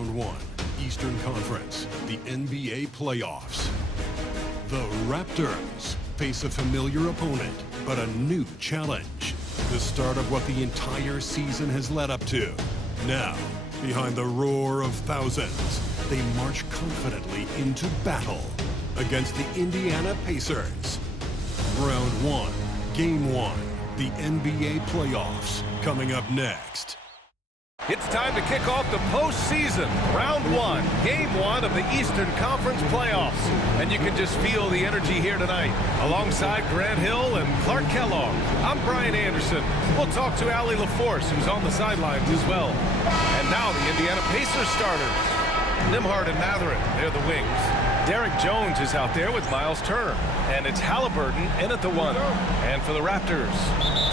Round 1, Eastern Conference, the NBA playoffs. The Raptors face a familiar opponent, but a new challenge. The start of what the entire season has led up to. Now, behind the roar of thousands, they march confidently into battle against the Indiana Pacers. Round 1, Game 1, the NBA playoffs, coming up next. It's time to kick off the postseason. Round 1, Game 1 of the Eastern Conference playoffs. And you can just feel the energy here tonight. Alongside Grant Hill and Clark Kellogg, I'm Brian Anderson. We'll talk to Allie LaForce, who's on the sidelines as well. And now the Indiana Pacers starters. Nembhard and Mathurin, they're the wings. Derek Jones is out there with Miles Turner. And it's Halliburton in at the 1. And for the Raptors,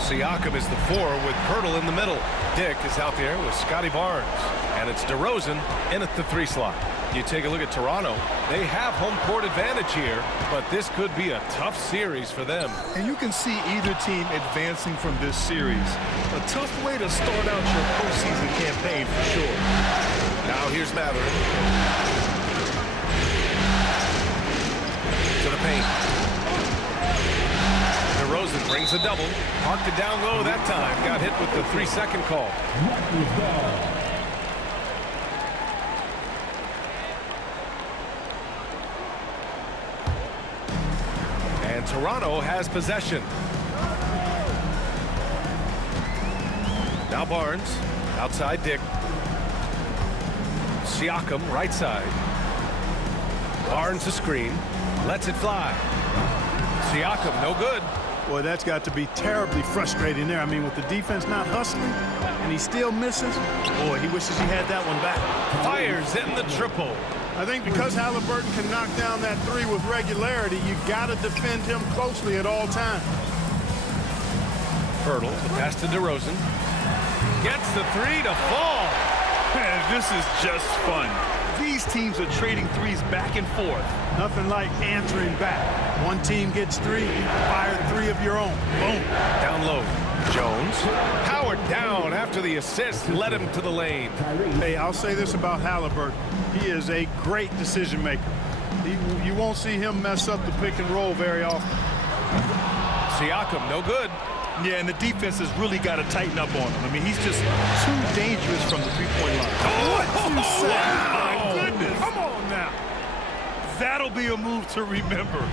Siakam is the 4 with Poeltl in the middle. Dick is out there with Scotty Barnes. And it's DeRozan in at the 3 slot. You take a look at Toronto. They have home court advantage here, but this could be a tough series for them. And you can see either team advancing from this series. A tough way to start out your postseason campaign for sure. Now here's Mathurin. To the paint. DeRozan brings a double. Parked it down low that time. Got hit with the 3-second call. And Toronto has possession. Now Barnes. Outside Dick. Siakam right side. Barnes a screen. Lets it fly. Siakam no good. Boy, that's got to be terribly frustrating there. I mean, with the defense not hustling, and he still misses. Boy, he wishes he had that one back. Fires in the triple. I think because Halliburton can knock down that 3 with regularity, you've got to defend him closely at all times. Poeltl, the pass to DeRozan. Gets the 3 to fall. Man, this is just fun. These teams are trading threes back and forth. Nothing like answering back. One team gets 3, you fire 3 of your own. Boom. Down low. Jones. Powered down after the assist led him to the lane. Hey, I'll say this about Halliburton. He is a great decision maker. You won't see him mess up the pick and roll very often. Siakam, no good. Yeah, and the defense has really got to tighten up on him. I mean, he's just too dangerous from the three-point line. My goodness. Come on now. That'll be a move to remember.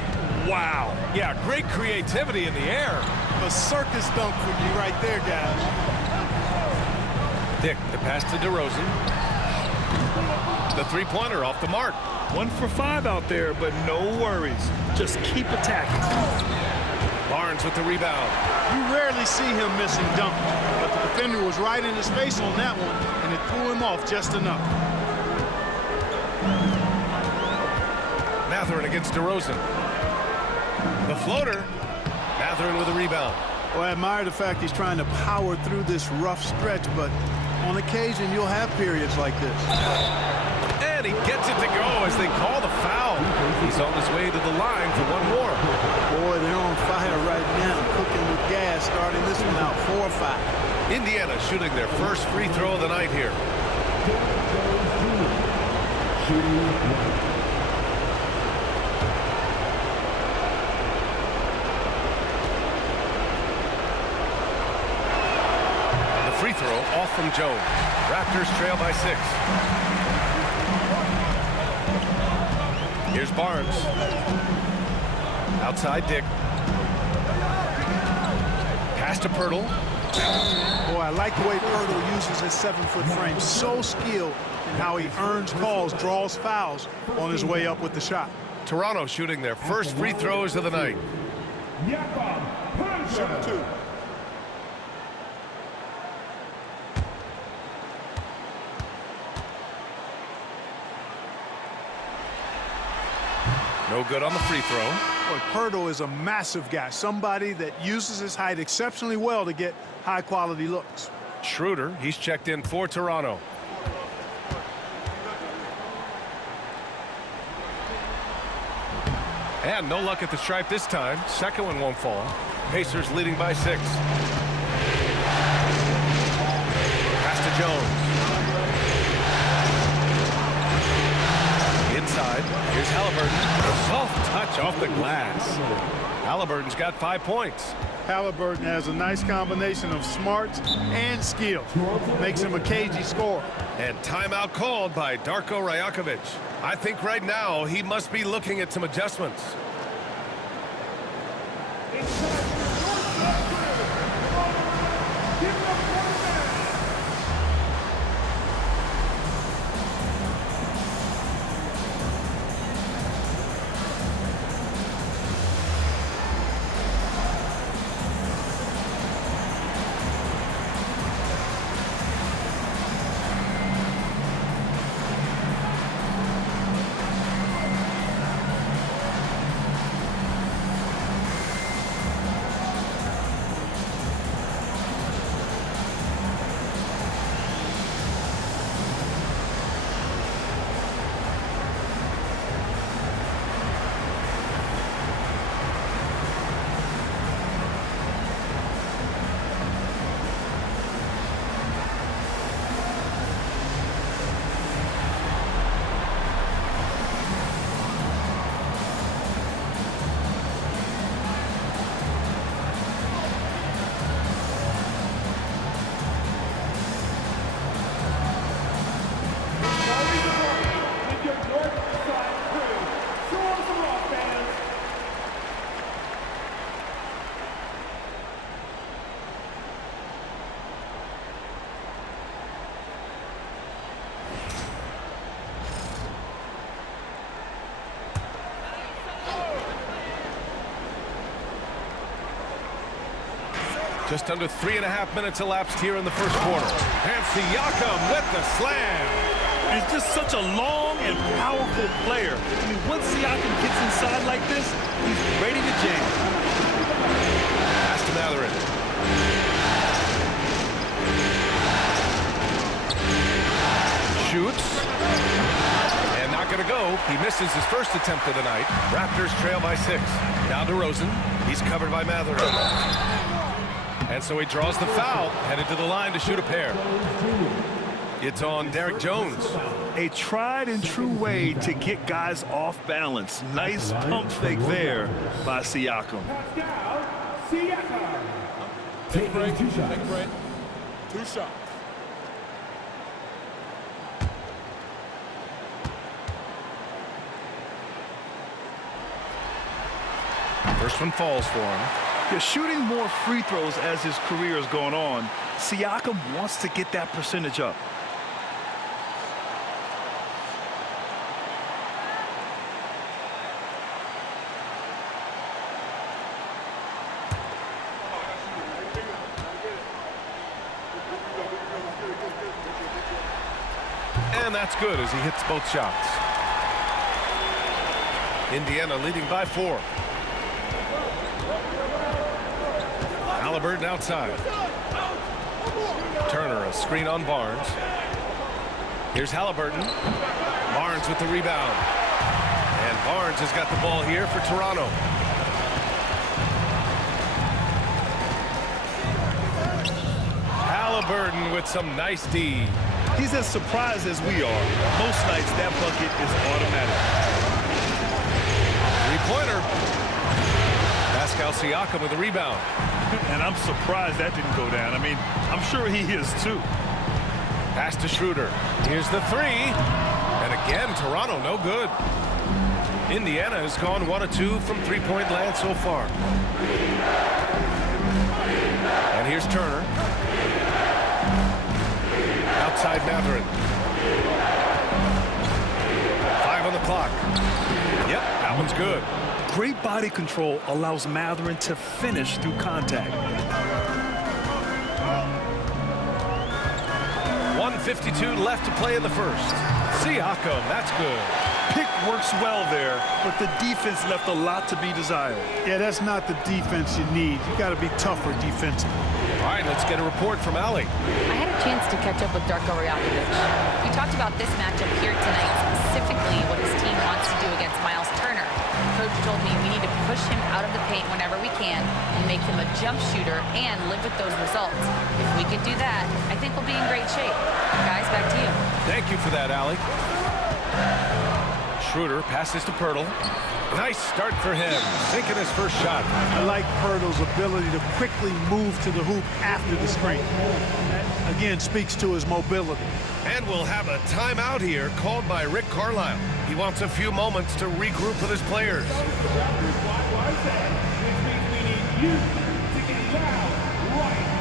Wow. Yeah, great creativity in the air. A circus dunk would be right there, guys. Dick, the pass to DeRozan. The 3-pointer off the mark. 1 for 5 out there, but no worries. Just keep attacking. Barnes with the rebound. You rarely see him missing dunks, but the defender was right in his face on that one, and it threw him off just enough. Mathurin against DeRozan. The floater. Mathurin with a rebound. Well, I admire the fact he's trying to power through this rough stretch, but on occasion you'll have periods like this. And he gets it to go as they call the foul. He's on his way to the line for one more. Boy, they're on fire right now, cooking with gas, starting this one out 4 or 5. Indiana shooting their first free throw of the night here. The free throw off from Jones. Raptors trail by 6. Here's Barnes. Outside Dick. Pass to Poeltl. Boy, I like the way Poeltl uses his 7-foot frame. So skilled in how he earns calls, draws fouls on his way up with the shot. Toronto shooting their first free throws of the night. Shooting 2. No good on the free throw. Boy, Poeltl is a massive guy, somebody that uses his height exceptionally well to get high-quality looks. Schroeder, he's checked in for Toronto. And no luck at the stripe this time. Second one won't fall. Pacers leading by 6. Pass to Jones. the glass. Halliburton's got 5 points. Halliburton has a nice combination of smarts and skill. Makes him a cagey scorer. And timeout called by Darko Rajakovic. I think right now he must be looking at some adjustments. Just under 3.5 minutes elapsed here in the first quarter. And Siakam with the slam. He's just such a long and powerful player. I mean, once Siakam gets inside like this, he's ready to jam. Pass to Mathurin. Shoots. And not going to go. He misses his first attempt of the night. Raptors trail by 6. Now DeRozan. He's covered by Mathurin. And so he draws the foul, headed to the line to shoot a pair. It's on Derek Jones. A tried and true way to get guys off balance. Nice pump fake there by Siakam. Take break. 2 shots. Take break. 2 shots. First one falls for him. He's shooting more free throws as his career is going on. Siakam wants to get that percentage up. And that's good as he hits both shots. Indiana leading by 4. Halliburton outside. Turner, a screen on Barnes. Here's Halliburton. Barnes with the rebound. And Barnes has got the ball here for Toronto. Halliburton with some nice D. He's as surprised as we are. Most nights that bucket is automatic. Three-pointer. Pascal Siakam with the rebound. And I'm surprised that didn't go down. I mean, I'm sure he is too. Pass to Schroeder. Here's the 3. And again, Toronto no good. Indiana has gone 1 of 2 from three-point land so far. And here's Turner. Outside Mathurin. 5 on the clock. Yep, that one's good. Great body control allows Mathurin to finish through contact. 1:52 left to play in the first. Siakam, that's good. Pick works well there, but the defense left a lot to be desired. Yeah, that's not the defense you need. You got to be tougher defensively. All right, let's get a report from Allie. I had a chance to catch up with Darko Rajakovic. We talked about this matchup here tonight, specifically what his team wants to do against Miles Turner. Coach told me we need to push him out of the paint whenever we can and make him a jump shooter and live with those results. If we can do that, I think we'll be in great shape. Guys, back to you. Thank you for that, Allie. Schroeder passes to Pirtle. Nice start for him, sinking his first shot. I like Pirtle's ability to quickly move to the hoop after the screen. That, again, speaks to his mobility. And we'll have a timeout here called by Rick Carlisle. He wants a few moments to regroup with his players. Which means we need you to get loud right now.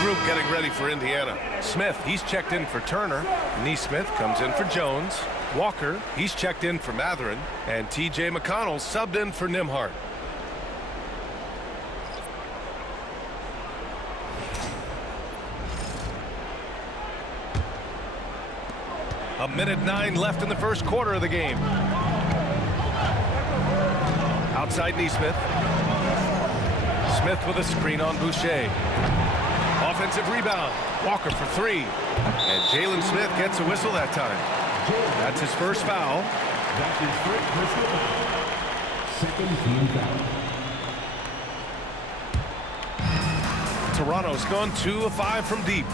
Group getting ready for Indiana. Smith, he's checked in for Turner. Nesmith comes in for Jones. Walker, he's checked in for Mathurin. And T.J. McConnell subbed in for Nembhard. A minute 9 left in the first quarter of the game. Outside Nesmith. Smith with a screen on Boucher. Offensive rebound. Walker for 3. And Jalen Smith gets a whistle that time. That's his first foul. That's his first personal foul. Second team foul. Toronto's gone 2 of 5 from deep.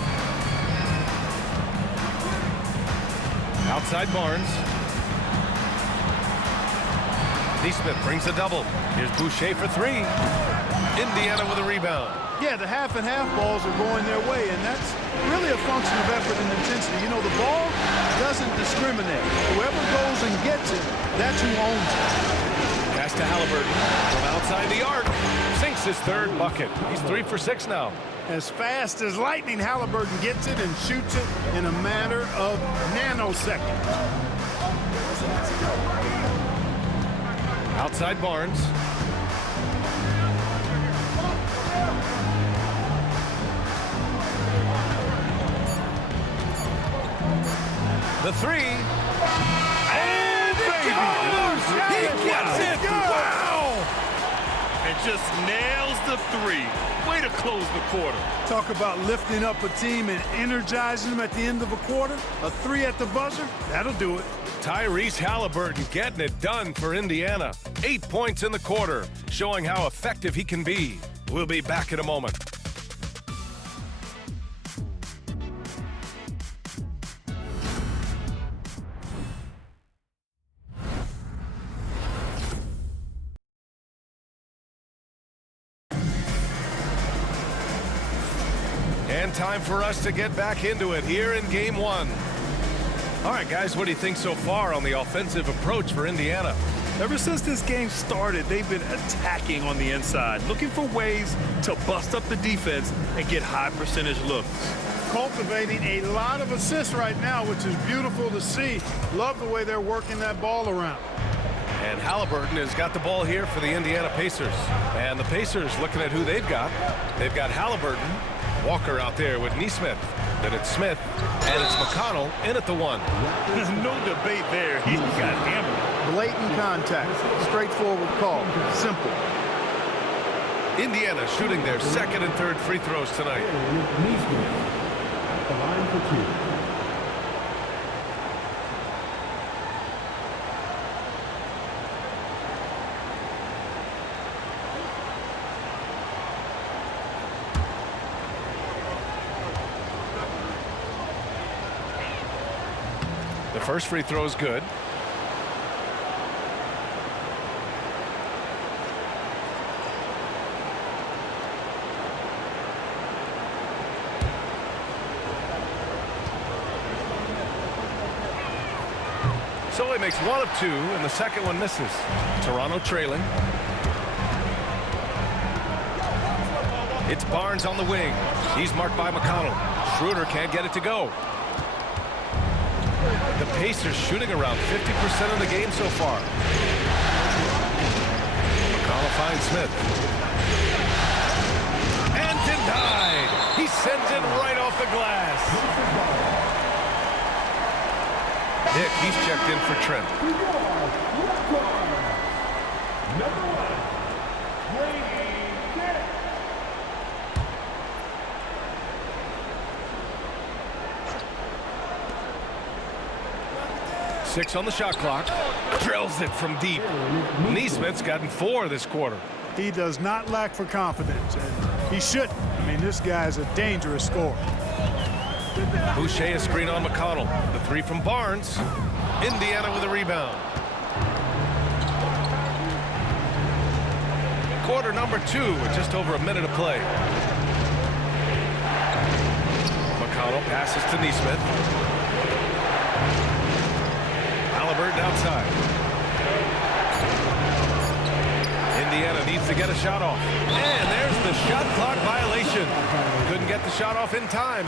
Outside Barnes. Nesmith brings a double. Here's Boucher for 3. Indiana with a rebound. Yeah, the half-and-half balls are going their way, and that's really a function of effort and intensity. You know, the ball doesn't discriminate. Whoever goes and gets it, that's who owns it. Pass to Halliburton from outside the arc. Sinks his third bucket. He's 3 for 6 now. As fast as lightning, Halliburton gets it and shoots it in a matter of nanoseconds. Outside Barnes. The 3. And it goes! He gets it! Wow! And just nails the 3. Way to close the quarter. Talk about lifting up a team and energizing them at the end of a quarter. A 3 at the buzzer, that'll do it. Tyrese Halliburton getting it done for Indiana. 8 points in the quarter, showing how effective he can be. We'll be back in a moment. And time for us to get back into it here in Game 1. All right, guys, what do you think so far on the offensive approach for Indiana? Ever since this game started, they've been attacking on the inside, looking for ways to bust up the defense and get high percentage looks. Cultivating a lot of assists right now, which is beautiful to see. Love the way they're working that ball around. And Halliburton has got the ball here for the Indiana Pacers. And the Pacers looking at who they've got. They've got Halliburton, Walker out there with Nesmith. Then it's Smith, and it's McConnell in at the 1. No debate there. He got hammered. Blatant contact. Straightforward call. Simple. Indiana shooting their second and third free throws tonight. Nesmith at the line for 2. The first free throw is good. So he makes one of two, and the second one misses. Toronto trailing. It's Barnes on the wing. He's marked by McConnell. Schroeder can't get it to go. The Pacers shooting around 50% of the game so far. McConnell finds Smith. And denied. He sends it right off the glass. Dick, he's checked in for Trent. Six on the shot clock. Drills it from deep. Nesmith's gotten 4 this quarter. He does not lack for confidence, and he shouldn't. I mean, this guy's a dangerous scorer. Boucher a screen on McConnell. The 3 from Barnes. Indiana with a rebound. Quarter number 2 with just over a minute of play. McConnell passes to Nesmith. Halliburton outside. Indiana needs to get a shot off. And there's the shot clock violation. Couldn't get the shot off in time.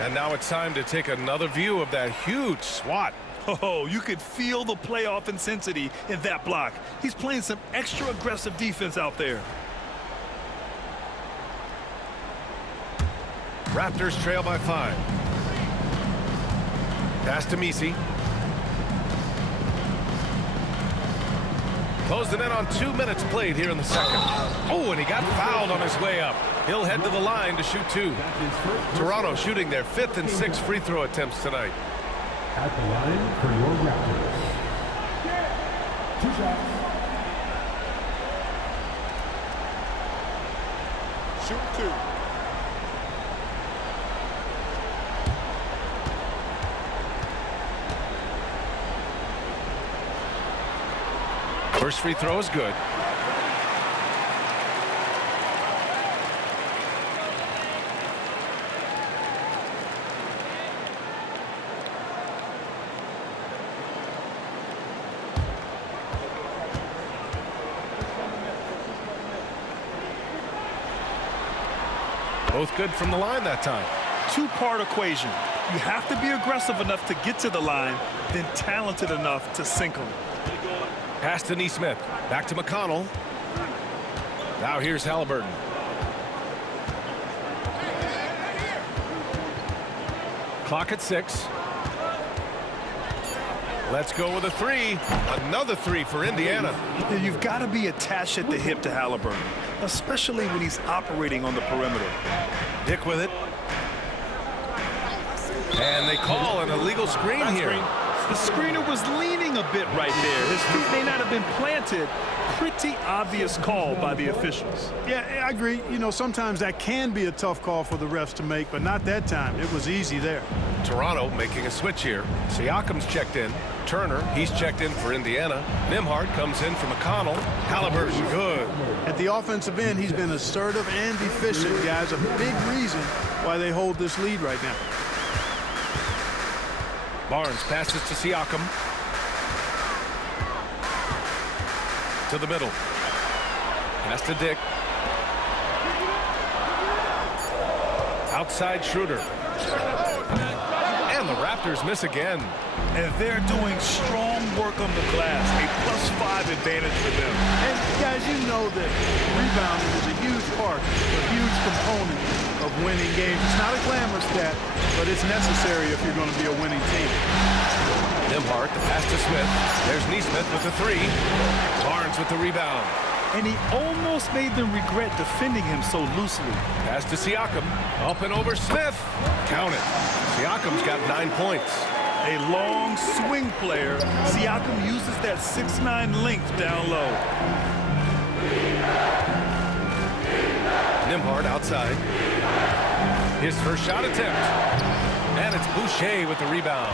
And now it's time to take another view of that huge swat. Oh, you could feel the playoff intensity in that block. He's playing some extra aggressive defense out there. Raptors trail by 5. Pass to Messi. Closed it in on 2 minutes played here in the second. Oh, and he got fouled on his way up. He'll head to the line to shoot 2. Toronto shooting their 5th and 6th free throw attempts tonight. At the line for your Raptors. 2 shots. Shoot 2. First free throw is good. Both good from the line that time. 2-part equation. You have to be aggressive enough to get to the line, then talented enough to sink them. Pass to Nesmith. Back to McConnell. Now here's Halliburton. Clock at 6. Let's go with a 3. Another 3 for Indiana. You've got to be attached at the hip to Halliburton, especially when he's operating on the perimeter. Dick with it. And they call an illegal screen here. The screener was leaning a bit right there. His feet may not have been planted. Pretty obvious call by the officials. Yeah, I agree. You know, sometimes that can be a tough call for the refs to make, but not that time. It was easy there. Toronto making a switch here. Siakam's checked in. Turner, he's checked in for Indiana. Nembhard comes in for McConnell. Halliburton, good. At the offensive end, he's been assertive and efficient, guys. A big reason why they hold this lead right now. Barnes passes to Siakam. To the middle. Pass to Dick. Outside Schroeder. And the Raptors miss again. And they're doing strong work on the glass. A +5 advantage for them. And guys, you know that rebounding is a huge part, a huge component of winning games. It's not a glamour stat, but it's necessary if you're going to be a winning team. Nembhard, the pass to Smith. There's Nesmith with the 3. Barnes with the rebound. And he almost made them regret defending him so loosely. Pass to Siakam. Up and over Smith. Count it. Siakam's got 9 points. A long swing player. Siakam uses that 6'9" length down low. Nembhard outside. His first shot attempt. And it's Boucher with the rebound.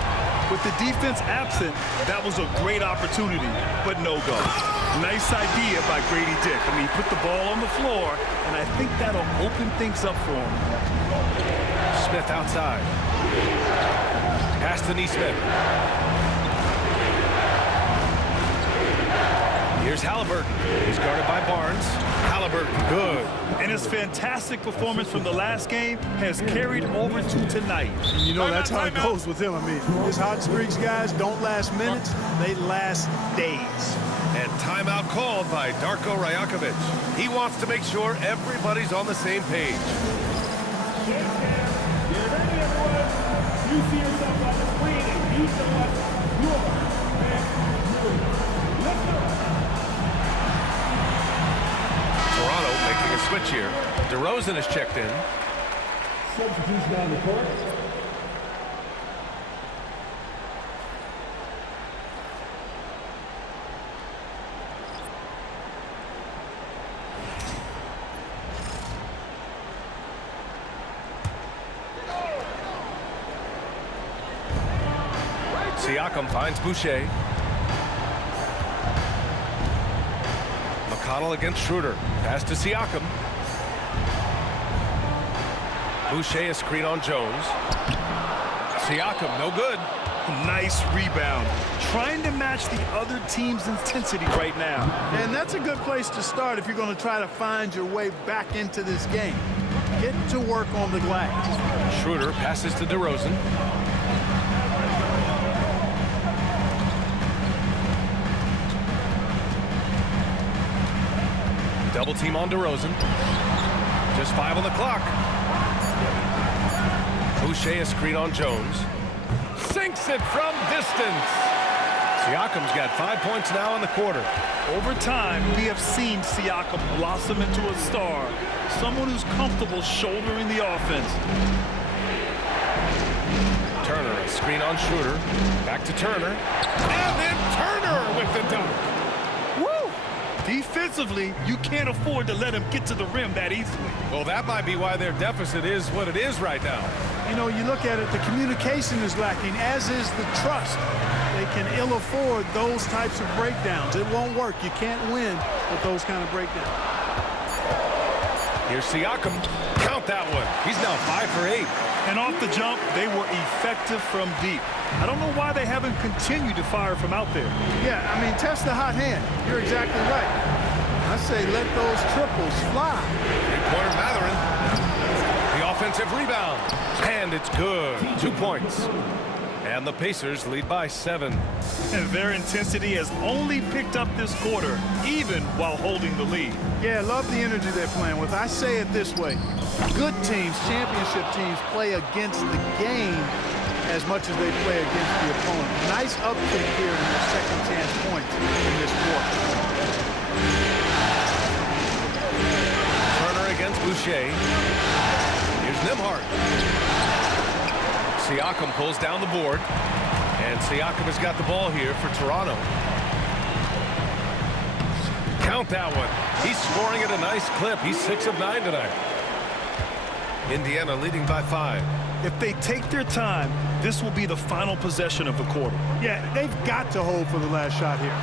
With the defense absent, that was a great opportunity, but no go. Nice idea by Grady Dick. I mean, he put the ball on the floor, and I think that'll open things up for him. Smith outside. Pass to Nesmith. Here's Halliburton. He's guarded by Barnes. Halliburton, good. And his fantastic performance from the last game has carried over to tonight. And you know that's how it goes with him. I mean, his hot streaks, guys, don't last minutes. They last days. And timeout called by Darko Rajakovic. He wants to make sure everybody's on the same page. Get ready, everyone. You see yourself on the screen and you show us your best move. Let's go. Toronto making a switch here. DeRozan is checked in. Substitution on the court. Siakam finds Boucher. McConnell against Schroeder. Pass to Siakam. Boucher a screen on Jones. Siakam, no good. Nice rebound. Trying to match the other team's intensity right now. And that's a good place to start if you're going to try to find your way back into this game. Get to work on the glass. Schroeder passes to DeRozan. Double team on DeRozan. Just 5 on the clock. Boucher a screen on Jones. Sinks it from distance. Siakam's got 5 points now in the quarter. Over time, we have seen Siakam blossom into a star. Someone who's comfortable shouldering the offense. Turner a screen on Schroeder. Back to Turner. And then Turner with the dunk. Defensively, you can't afford to let him get to the rim that easily. Well, that might be why their deficit is what it is right now. You know, you look at it, the communication is lacking, as is the trust. They can ill afford those types of breakdowns. It won't work. You can't win with those kind of breakdowns. Here's Siakam. Count that one. He's now 5 for 8. And off the jump, they were effective from deep. I don't know why they haven't continued to fire from out there. Yeah, I mean, test the hot hand. You're exactly right. I say let those triples fly. Three-pointer Mathurin. The offensive rebound. And it's good. 2 points. And the Pacers lead by 7. And their intensity has only picked up this quarter, even while holding the lead. Yeah, love the energy they're playing with. I say it this way. Good teams, championship teams, play against the game as much as they play against the opponent. Nice uptick here in their second chance points in this quarter. Turner against Boucher. Here's Nembhard. Siakam pulls down the board. And Siakam has got the ball here for Toronto. Count that one. He's scoring at a nice clip. He's 6 of 9 tonight. Indiana leading by 5. If they take their time, this will be the final possession of the quarter. Yeah, they've got to hold for the last shot here.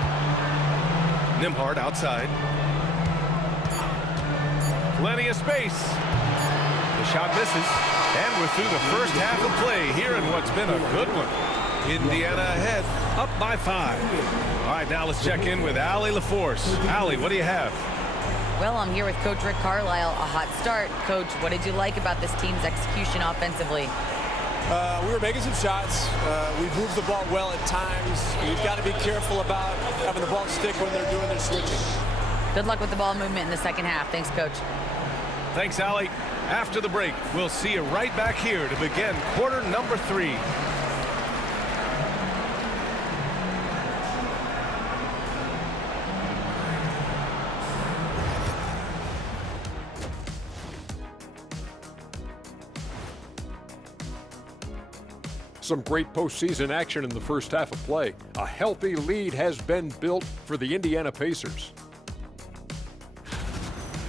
Nembhard outside. Plenty of space. The shot misses. And we're through the first half of play here in what's been a good one. Indiana ahead, up by 5. All right, now let's check in with Allie LaForce. Allie, what do you have? Well, I'm here with Coach Rick Carlisle. A hot start. Coach, what did you like about this team's execution offensively? We were making some shots. We've moved the ball well at times. We've got to be careful about having the ball stick when they're doing their switching. Good luck with the ball movement in the second half. Thanks, Coach. Thanks, Allie. After the break, we'll see you right back here to begin quarter number 3. Some great postseason action in the first half of play. A healthy lead has been built for the Indiana Pacers.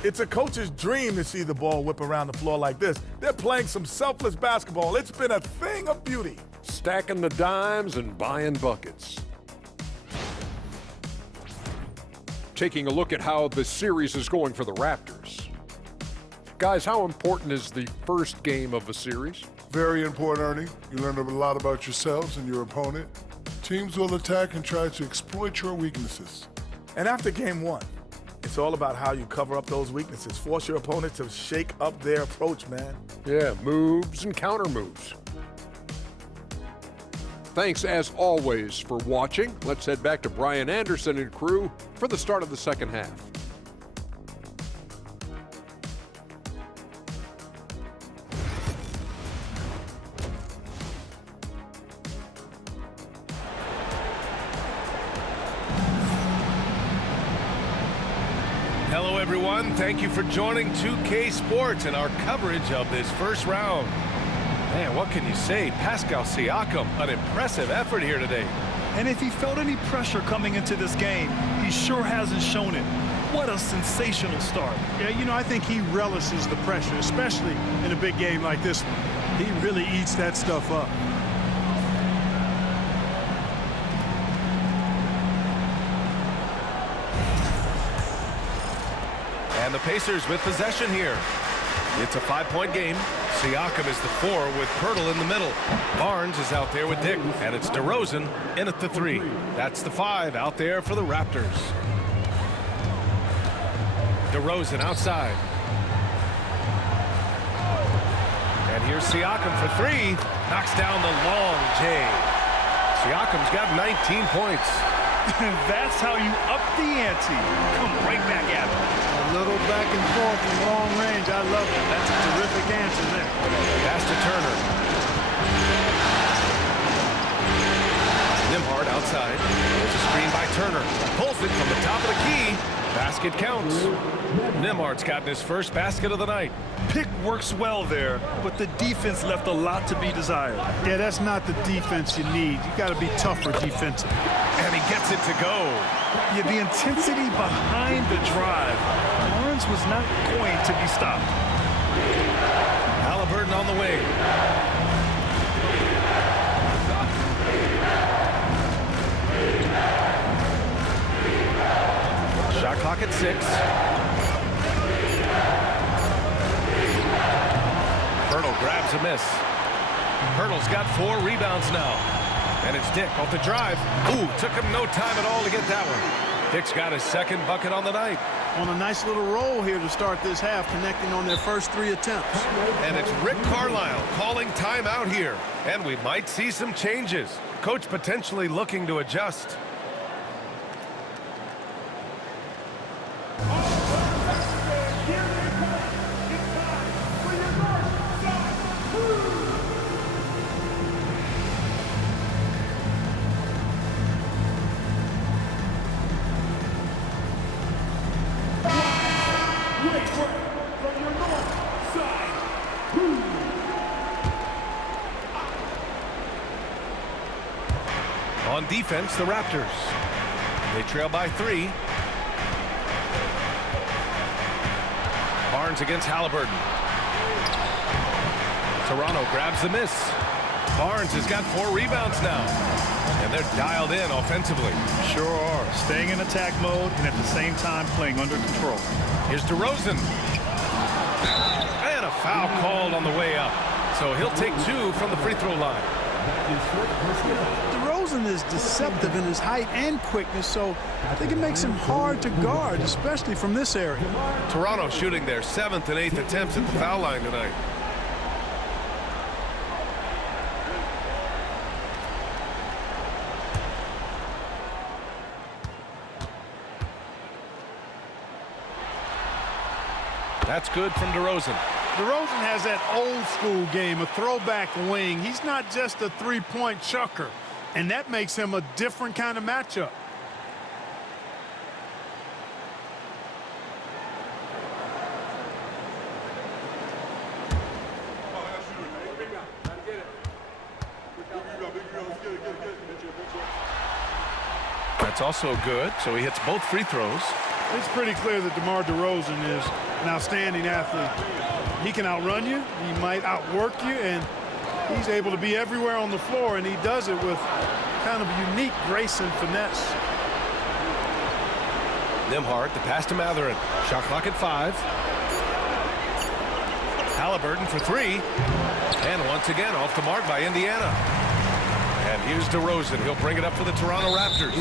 It's a coach's dream to see the ball whip around the floor like this. They're playing some selfless basketball. It's been a thing of beauty. Stacking the dimes and buying buckets. Taking a look at how the series is going for the Raptors. Guys, how important is the first game of a series? Very important, Ernie. You learn a lot about yourselves and your opponent. Teams will attack and try to exploit your weaknesses. And after game one, it's all about how you cover up those weaknesses. Force your opponent to shake up their approach, man. Yeah, moves and counter moves. Thanks, as always, for watching. Let's head back to Brian Anderson and crew for the start of the second half. Hello, everyone. Thank you for joining 2K Sports and our coverage of this first round. Man, what can you say? Pascal Siakam, an impressive effort here today. And if he felt any pressure coming into this game, he sure hasn't shown it. What a sensational start. Yeah, you know, I think he relishes the pressure, especially in a big game like this one. He really eats that stuff up. And the Pacers with possession here. It's a 5-point game. Siakam is the 4 with Poeltl in the middle. Barnes is out there with Dick, and it's DeRozan in at the 3. That's the 5 out there for the Raptors. DeRozan outside. And here's Siakam for 3. Knocks down the long J. Siakam's got 19 points. That's how you up the ante. Come right back at him. A little back and forth from long range. I love it. That's a terrific answer there. Pass to Turner. Nembhard outside. There's a screen by Turner. Pulls it from the top of the key. Basket counts. Nembhard's gotten his first basket of the night. Pick works well there, but the defense left a lot to be desired. Yeah, that's not the defense you need. You got to be tougher defensively. And he gets it to go. Yeah, the intensity behind the drive. Barnes was not going to be stopped. Haliburton on the wing. Shot clock at 6. Poeltl grabs a miss. Poeltl's got 4 rebounds now. And it's Dick off the drive. Ooh, took him no time at all to get that one. Dick's got his second bucket on the night. On a nice little roll here to start this half, connecting on their first 3 attempts. And it's Rick Carlisle calling timeout here. And we might see some changes. Coach potentially looking to adjust. On defense, the Raptors. They trail by 3. Barnes against Haliburton. Toronto grabs the miss. Barnes has got 4 rebounds now. And they're dialed in offensively. Sure are. Staying in attack mode and at the same time playing under control. Here's DeRozan. And a foul called on the way up. So he'll take 2 from the free throw line. DeRozan is deceptive in his height and quickness, so I think it makes him hard to guard, especially from this area. Toronto shooting their 7th and 8th attempts at the foul line tonight. That's good from DeRozan. DeRozan has that old school game, a throwback wing. He's not just a three-point chucker, and that makes him a different kind of matchup. That's also good, so he hits both free throws. It's pretty clear that DeMar DeRozan is an outstanding athlete. He can outrun you, he might outwork you, and he's able to be everywhere on the floor, and he does it with kind of unique grace and finesse. Nembhard, the pass to Mathurin. Shot clock at 5. Haliburton for 3. And once again off the mark by Indiana. And here's DeRozan. He'll bring it up for the Toronto Raptors.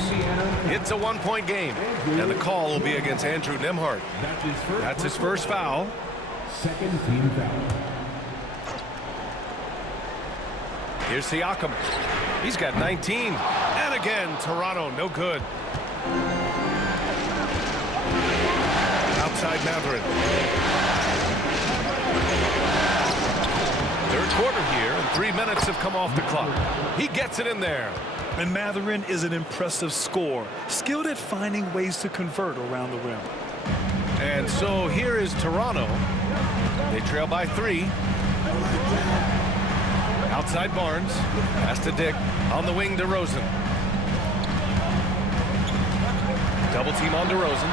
It's a 1-point game. And the call will be against Andrew Nembhard. That's his first foul. Second team foul. Here's Siakam. He's got 19. And again, Toronto, no good. Outside Mathurin. Third quarter here, and 3 minutes have come off the clock. He gets it in there. And Mathurin is an impressive scorer, skilled at finding ways to convert around the rim. And so here is Toronto. They trail by 3. Outside Barnes. Pass to Dick. On the wing, DeRozan. Double team on DeRozan.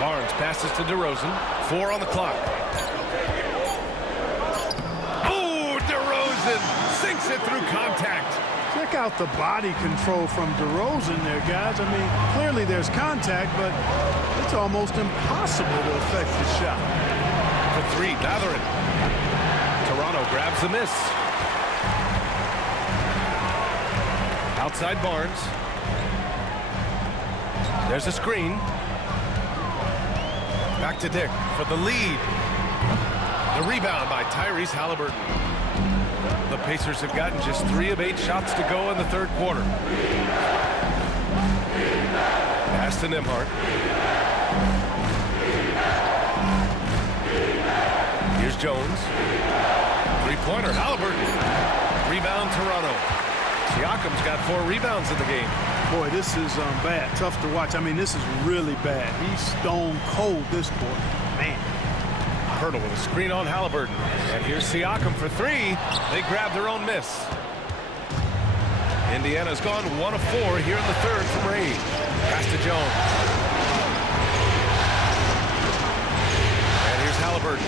Barnes passes to DeRozan. 4 on the clock. Oh, DeRozan sinks it through contact. Check out the body control from DeRozan there, guys. I mean, clearly there's contact, but it's almost impossible to affect the shot. For 3, Mathurin. Toronto grabs the miss. Outside Barnes. There's a screen. Back to Dick for the lead. The rebound by Tyrese Halliburton. The Pacers have gotten just 3 of 8 shots to go in the third quarter. Pass to Nembhard. Here's Jones. Three-pointer, Halliburton. Rebound, Toronto. Siakam's got 4 rebounds in the game. Boy, this is bad. Tough to watch. I mean, this is really bad. He's stone cold this quarter. Man. Hurdle with a screen on Halliburton. And here's Siakam for 3. They grab their own miss. Indiana's gone 1 of 4 here in the third from range. Pass to Jones. And here's Halliburton.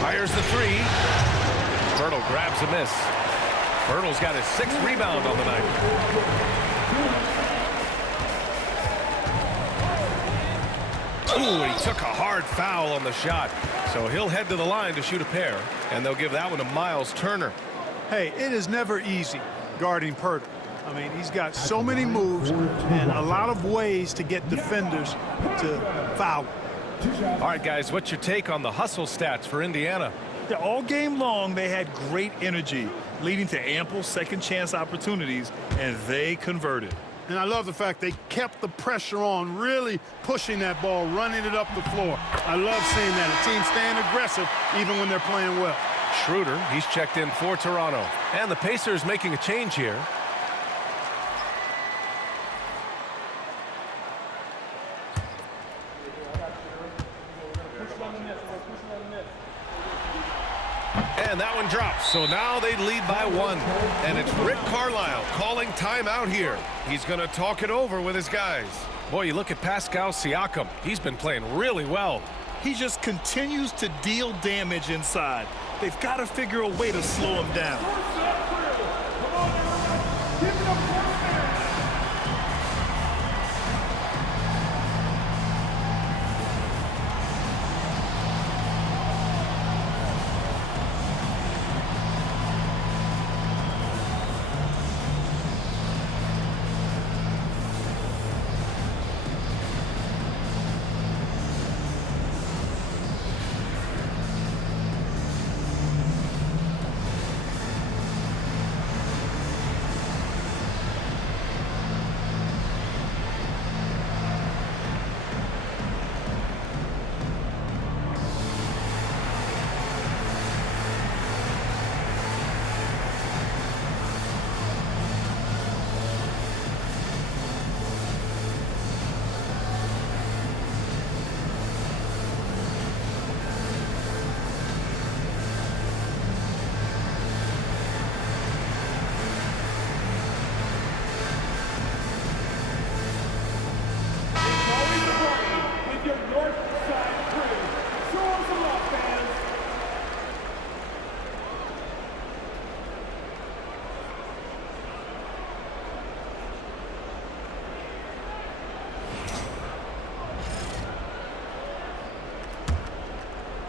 Fires the 3. Birtle grabs a miss. Birtle's got his 6th rebound on the night. Ooh, he took a hard foul on the shot. So he'll head to the line to shoot a pair. And they'll give that one to Miles Turner. Hey, it is never easy guarding Pirtle. I mean, he's got so many moves and a lot of ways to get defenders to foul. All right, guys, what's your take on the hustle stats for Indiana? Yeah, all game long, they had great energy, leading to ample second-chance opportunities, and they converted. And I love the fact they kept the pressure on, really pushing that ball, running it up the floor. I love seeing that. A team staying aggressive even when they're playing well. Schroeder, he's checked in for Toronto. And the Pacers making a change here. And that one drops. So now they lead by 1. And it's Rick Carlisle calling timeout here. He's going to talk it over with his guys. Boy, you look at Pascal Siakam. He's been playing really well. He just continues to deal damage inside. They've got to figure a way to slow him down.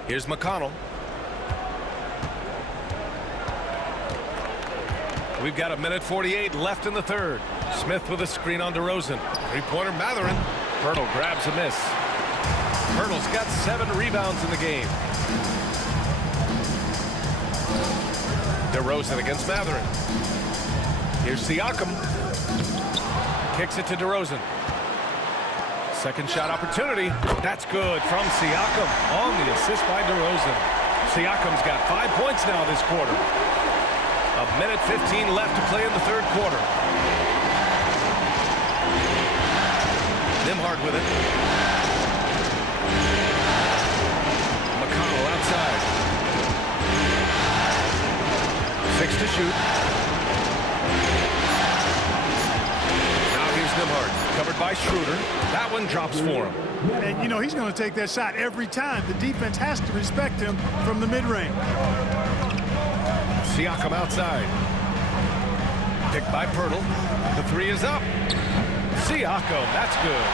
Here's McConnell. We've got 1:48 left in the third. Smith with a screen on DeRozan. Three-pointer Mathurin. Poeltl grabs a miss. Poeltl's got 7 rebounds in the game. DeRozan against Mathurin. Here's Siakam. Kicks it to DeRozan. Second shot opportunity. That's good from Siakam on the assist by DeRozan. Siakam's got 5 points now this quarter. 1:15 left to play in the third quarter. Nembhard with it. McConnell outside. 6 to shoot. Now here's Nembhard, covered by Schroeder. That one drops for him. And, you know, he's going to take that shot every time. The defense has to respect him from the mid-range. Siakam outside. Picked by Poeltl. The three is up. Siakam, that's good.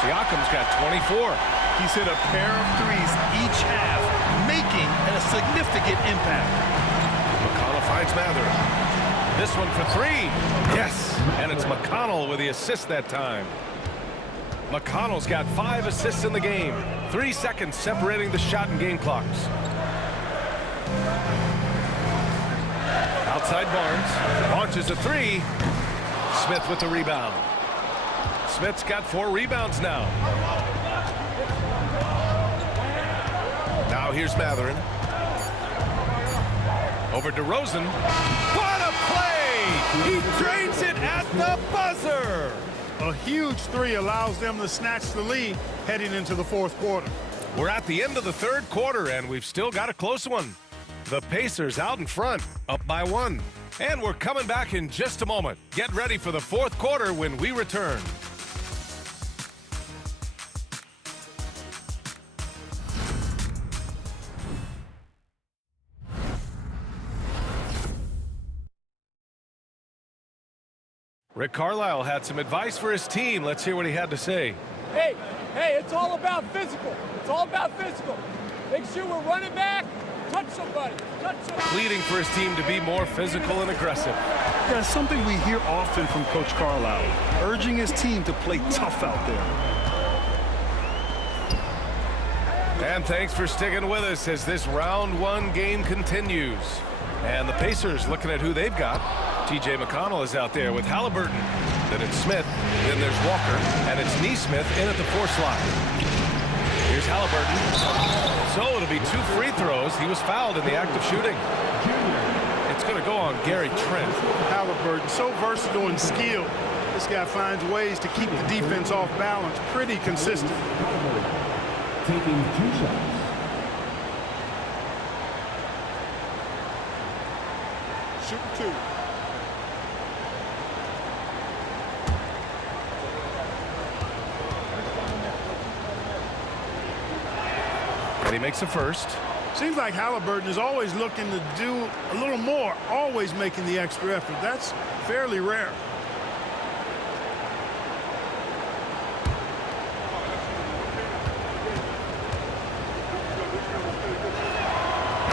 Siakam's got 24. He's hit a pair of threes each half, making a significant impact. McConnell finds Mathurin. This one for 3. Yes, and it's McConnell with the assist that time. McConnell's got 5 assists in the game. 3 seconds separating the shot and game clocks. Outside Barnes. Launches a 3. Smith with the rebound. Smith's got 4 rebounds now. Now here's Mathurin. Over DeRozan. What a play! He drains it at the buzzer! A huge 3 allows them to snatch the lead heading into the fourth quarter. We're at the end of the third quarter, and we've still got a close one. The Pacers out in front, up by 1. And we're coming back in just a moment. Get ready for the fourth quarter when we return. Rick Carlisle had some advice for his team. Let's hear what he had to say. Hey, it's all about physical. It's all about physical. Make sure we're running back. Touch somebody. Pleading for his team to be more physical and aggressive. Yeah, something we hear often from Coach Carlisle, urging his team to play tough out there. And thanks for sticking with us as this round 1 game continues. And the Pacers looking at who they've got. T.J. McConnell is out there with Halliburton. Then it's Smith. Then there's Walker. And it's Nesmith in at the 4 slot. Here's Halliburton. So it'll be 2 free throws. He was fouled in the act of shooting. It's going to go on Gary Trent. Halliburton, so versatile and skilled. This guy finds ways to keep the defense off balance pretty consistent. Taking 2 shots. Shoot 2. And he makes a first. Seems like Halliburton is always looking to do a little more, always making the extra effort. That's fairly rare.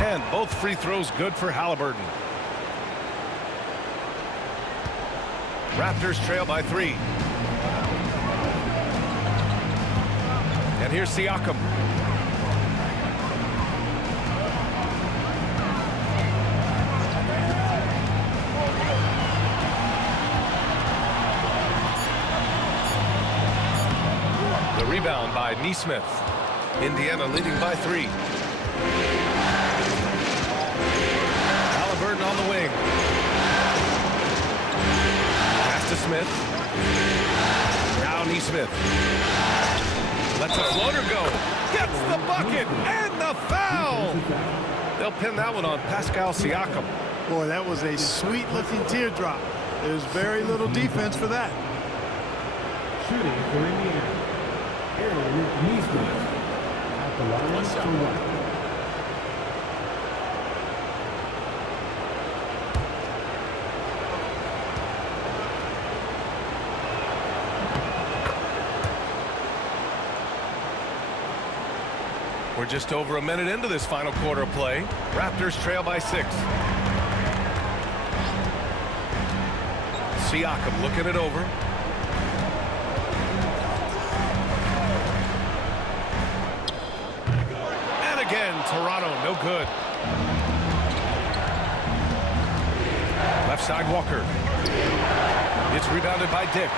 And both free throws good for Halliburton. Raptors trail by 3. And here's Siakam. The rebound by Nesmith. Indiana leading by 3. Halliburton on the wing. Pass to Smith. Now Nesmith. Lets a floater go. Gets the bucket and the foul. They'll pin that one on Pascal Siakam. Boy, that was a sweet-looking teardrop. There's very little defense for that. Shooting for Indiana. Aaron Nesmith at the line to right. We're just over a minute into this final quarter of play. Raptors trail by 6. Siakam looking it over. And again, Toronto, no good. Left side, Walker. It's rebounded by Dick.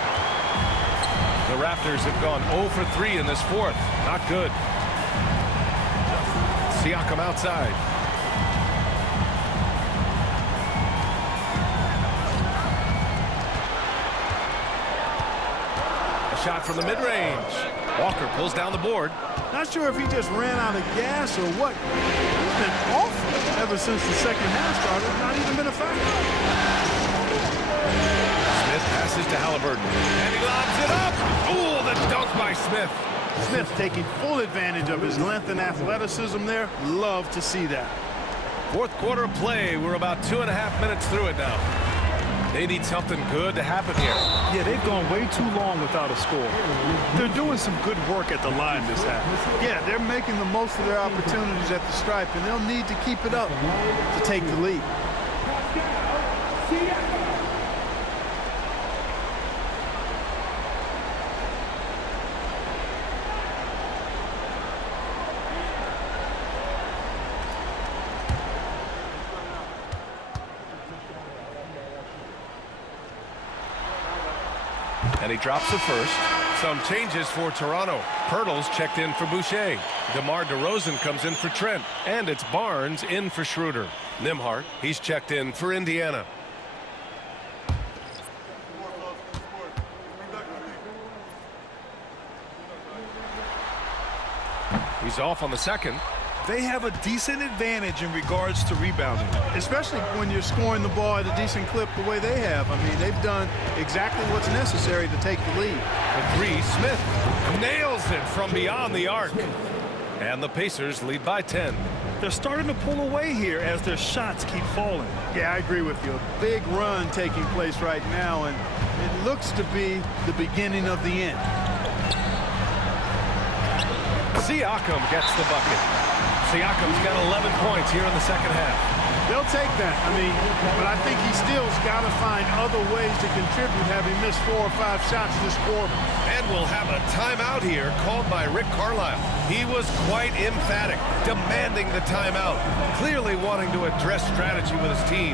The Raptors have gone 0 for 3 in this fourth. Not good. Siakam outside. A shot from the mid-range. Walker pulls down the board. Not sure if he just ran out of gas or what. He's been awful ever since the second half started. Not even been a factor. Smith passes to Halliburton. And he lobs it up. Ooh, the dunk by Smith. Smith taking full advantage of his length and athleticism there. Love to see that. Fourth quarter of play. We're about 2.5 minutes through it now. They need something good to happen here. Yeah, they've gone way too long without a score. They're doing some good work at the line this half. Yeah, they're making the most of their opportunities at the stripe, and they'll need to keep it up to take the lead. And he drops the first. Some changes for Toronto. Pirtle's checked in for Boucher. DeMar DeRozan comes in for Trent. And it's Barnes in for Schroeder. Nembhard, he's checked in for Indiana. He's off on the second. They have a decent advantage in regards to rebounding. Especially when you're scoring the ball at a decent clip the way they have. I mean, they've done exactly what's necessary to take the lead. The three, Smith nails it from beyond the arc. And the Pacers lead by 10. They're starting to pull away here as their shots keep falling. Yeah, I agree with you. A big run taking place right now, and it looks to be the beginning of the end. Siakam gets the bucket. Siakam's got 11 points here in the second half. They'll take that. I mean, but I think he still's got to find other ways to contribute, having missed 4 or 5 shots this quarter. And we'll have a timeout here called by Rick Carlisle. He was quite emphatic, demanding the timeout, clearly wanting to address strategy with his team.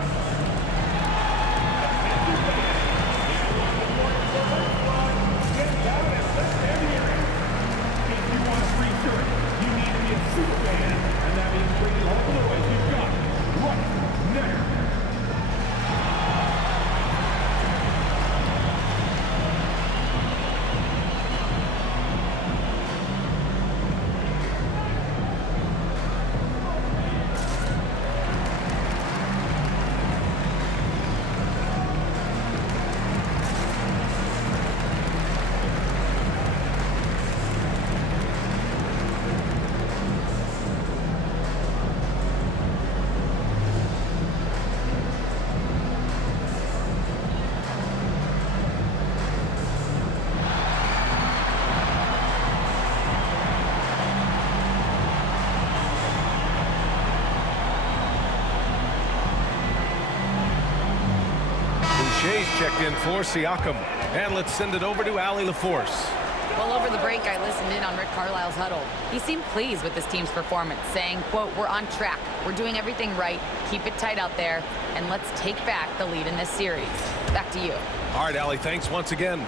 Shay's checked in for Siakam. And let's send it over to Allie LaForce. Well, over the break, I listened in on Rick Carlisle's huddle. He seemed pleased with his team's performance, saying, quote, "We're on track. We're doing everything right. Keep it tight out there, and let's take back the lead in this series." Back to you. All right, Allie, thanks once again.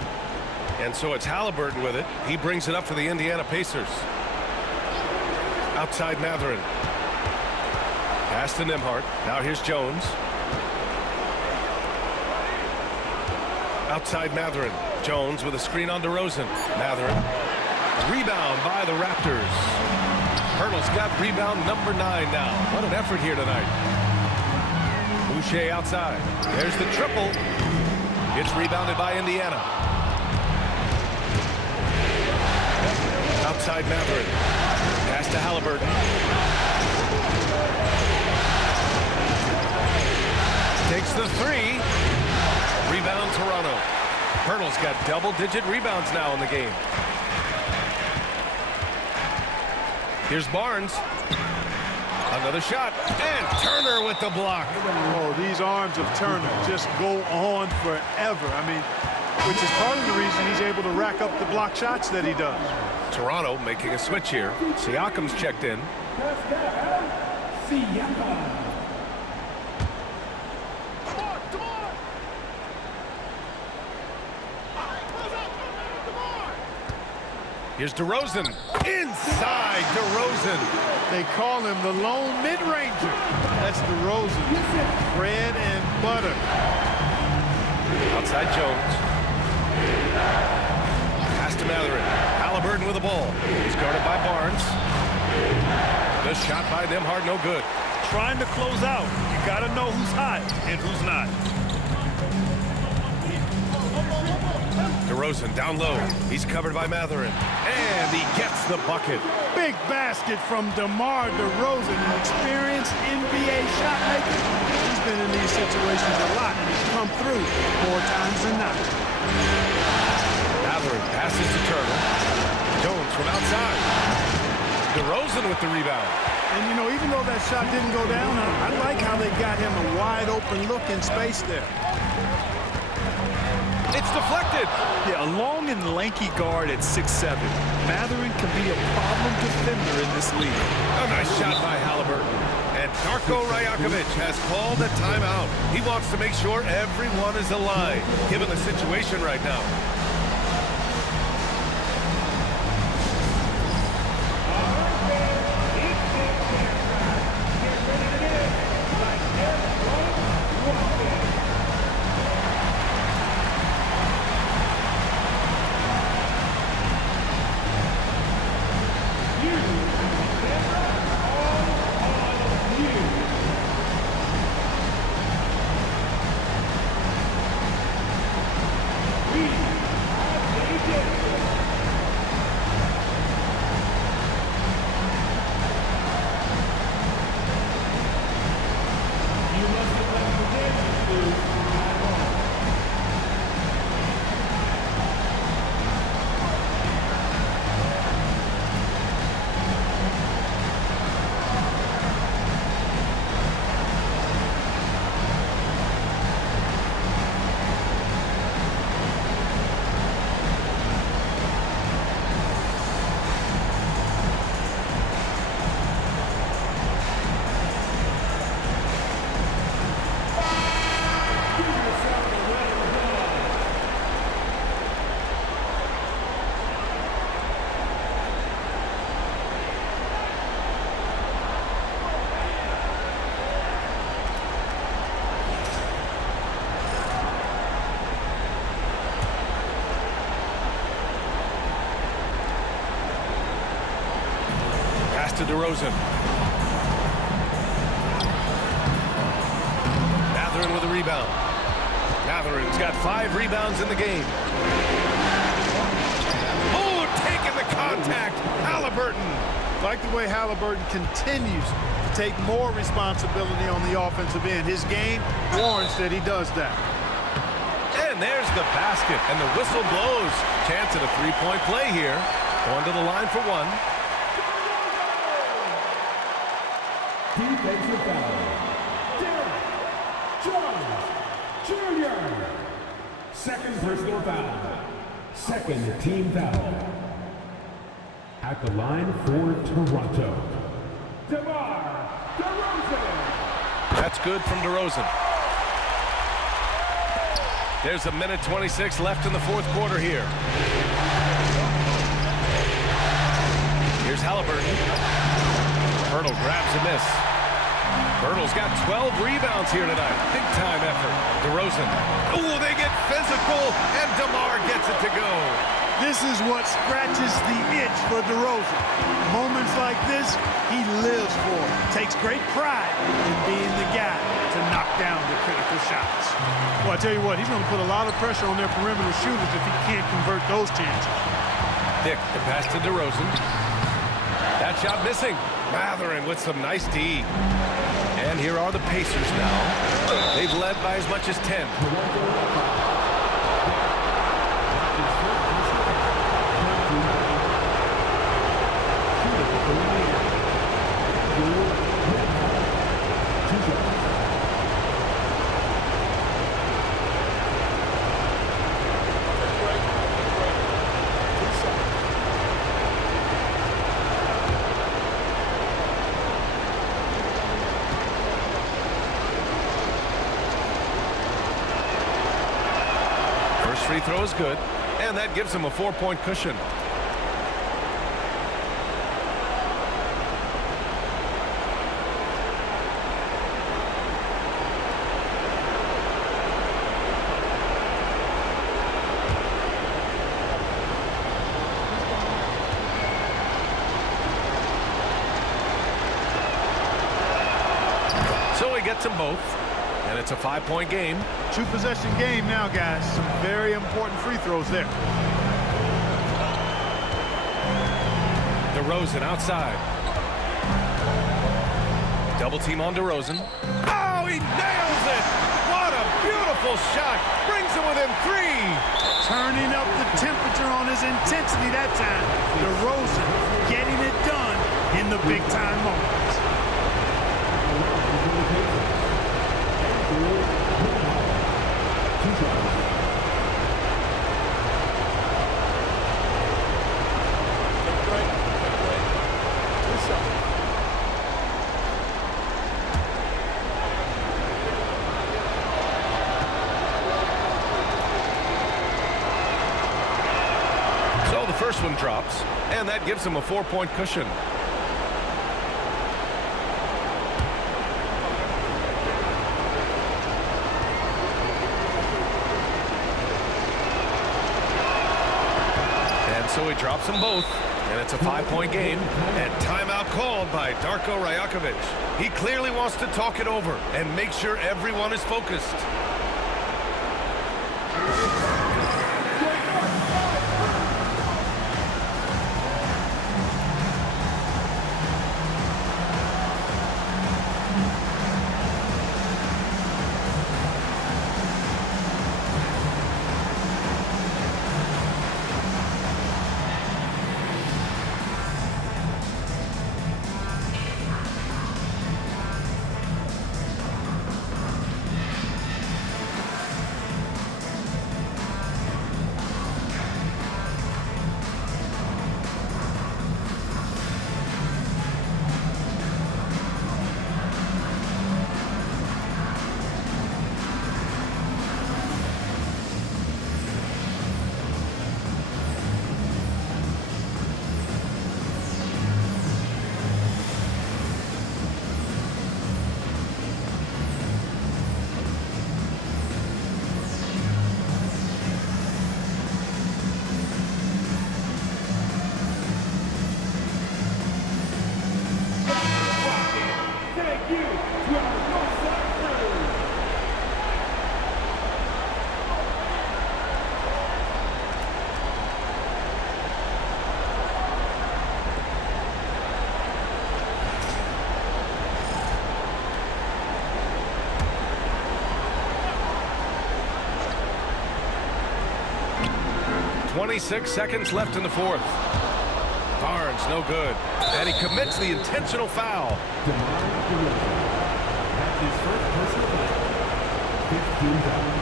And so it's Halliburton with it. He brings it up for the Indiana Pacers. Outside Mathurin. Pass to Nembhard. Now here's Jones. Outside Mathurin. Jones with a screen on DeRozan. Mathurin. Rebound by the Raptors. Pirtle's got rebound number 9 now. What an effort here tonight. Boucher outside. There's the triple. It's rebounded by Indiana. Outside Mathurin. Pass to Halliburton. Takes the 3. Rebound Toronto. Pirtle's got double-digit rebounds now in the game. Here's Barnes. Another shot, and Turner with the block. Oh, these arms of Turner just go on forever. I mean, which is part of the reason he's able to rack up the block shots that he does. Toronto making a switch here. Siakam's checked in. Siakam. Here's DeRozan. Inside DeRozan. They call him the lone mid-ranger. That's DeRozan. Bread and butter. Outside Jones. Pass to Mathurin. Halliburton with the ball. He's guarded by Barnes. The shot by Nembhard, no good. Trying to close out. You got to know who's hot and who's not. DeRozan down low. He's covered by Mathurin. And he gets the bucket. Big basket from DeMar DeRozan, an experienced NBA shot maker. He's been in these situations a lot, and he's come through more times than not. Mathurin passes to Turner. Jones from outside. DeRozan with the rebound. And, you know, even though that shot didn't go down, I like how they got him a wide-open look in space there. It's deflected. Yeah, a long and lanky guard at 6'7". Mathurin can be a problem defender in this league. A nice shot by Halliburton. And Darko Rajakovic has called a timeout. He wants to make sure everyone is alive, given the situation right now. To DeRozan. Mathurin with a rebound. Mathurin's got 5 rebounds in the game. Oh, taking the contact. Halliburton. Like the way Halliburton continues to take more responsibility on the offensive end. His game warrants that he does that. And there's the basket, and the whistle blows. Chance at a 3-point play here. Going to the line for one. Defensive foul. Derek Jones Jr. Second personal foul. Second team foul. At the line for Toronto, DeMar DeRozan. That's good from DeRozan. There's a minute 26 left in the fourth quarter here. Here's Halliburton. Hurdle grabs a miss. Hurdle's got 12 rebounds here tonight. Big time effort. DeRozan. Oh, they get physical, and DeMar gets it to go. This is what scratches the itch for DeRozan. Moments like this, he lives for. Takes great pride in being the guy to knock down the critical shots. Well, I tell you what, he's going to put a lot of pressure on their perimeter shooters if he can't convert those chances. Dick, the pass to DeRozan. That shot missing. Mathurin with some nice D. And here are the Pacers now. They've led by as much as 10. free throw is good, and that gives him a 4-point cushion. So he gets them both, and it's a 5-point game. 2-possession game now, guys. Some very important free throws there. DeRozan outside. Double team on DeRozan. Oh, he nails it! What a beautiful shot! Brings it within 3. Turning up the temperature on his intensity that time. DeRozan getting it done in the big-time moments. So the first one drops, and that gives him a 4-point cushion. So he drops them both, and it's a 5-point game. And timeout called by Darko Rajakovic. He clearly wants to talk it over and make sure everyone is focused. .26 seconds left in the fourth. Barnes, no good. And he commits the intentional foul. That's his first personal foul. 15 fouls.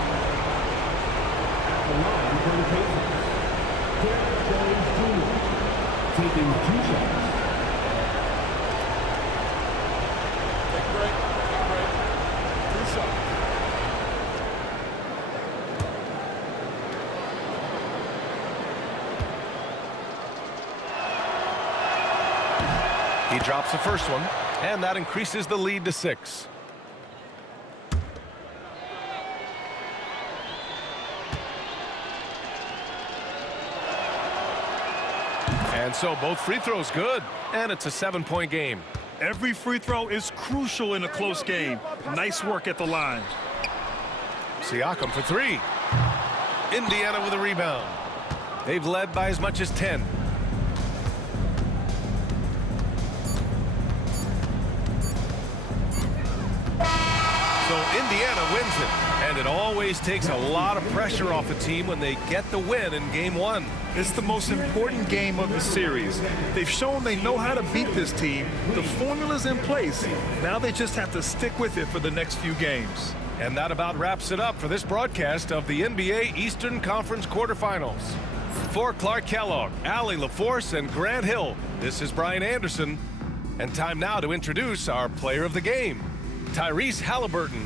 At the line for the Pacers, Derek Jones Jr. taking 2 shots. Take a break. 2 shots. He drops the first one, and that increases the lead to 6. And so both free throws good, and it's a 7-point game. Every free throw is crucial in a close game. Nice work at the line. Siakam for 3. Indiana with a rebound. They've led by as much as 10. So Indiana wins it, and it always takes a lot of pressure off a team when they get the win in Game 1. It's the most important game of the series. They've shown they know how to beat this team. The formula's in place. Now they just have to stick with it for the next few games. And that about wraps it up for this broadcast of the NBA Eastern Conference quarterfinals. For Clark Kellogg, Allie LaForce, and Grant Hill, this is Brian Anderson. And time now to introduce our player of the game, Tyrese Halliburton.